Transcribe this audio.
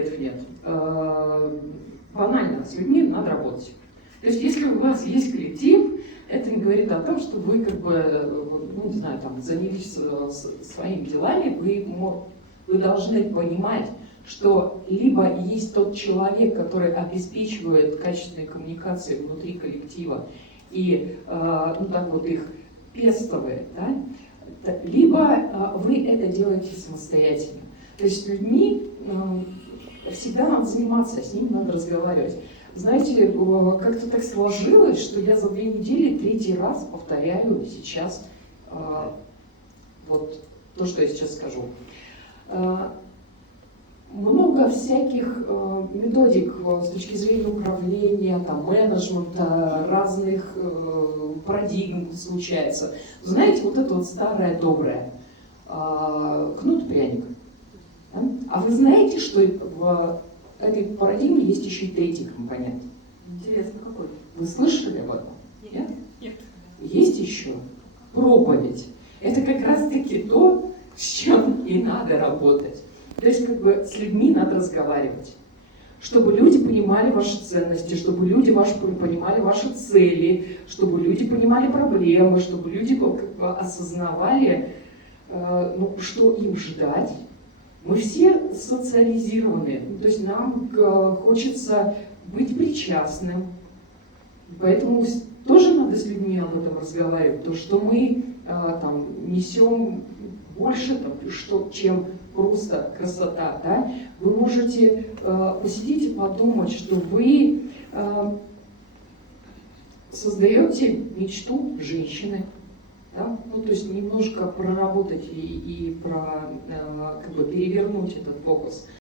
ответов нет. Банально, с людьми надо работать. То есть если у вас есть коллектив, это не говорит о том, что вы как бы, ну не знаю, там, занялись своими делами, вы должны понимать, что либо есть тот человек, который обеспечивает качественные коммуникации внутри коллектива и ну, так вот их пестовые, да? Либо вы это делаете самостоятельно. То есть с людьми всегда надо заниматься, с ними надо разговаривать. Знаете, как-то так сложилось, что я за 2 недели 3-й раз повторяю сейчас вот то, что я сейчас скажу. Много всяких методик с точки зрения управления, там, менеджмента, разных парадигм случается. Знаете, вот это вот старое доброе, кнут-пряник. Да? А вы знаете, что в этой парадигме есть еще и 3-й компонент? Интересно, какой? Вы слышали об этом? Нет. Нет. Есть еще проповедь. Это как раз-таки то, с чем и надо работать. То есть как бы с людьми надо разговаривать, чтобы люди понимали ваши ценности, чтобы люди понимали ваши цели, чтобы люди понимали проблемы, чтобы люди как бы осознавали, ну, что им ждать. Мы все социализированы, то есть нам хочется быть причастным, поэтому тоже надо с людьми об этом разговаривать, то, что мы там несем больше, там, чем просто красота, да? Вы можете посидеть и подумать, что вы создаете мечту женщины, да? Ну, то есть немножко проработать и как бы перевернуть этот фокус.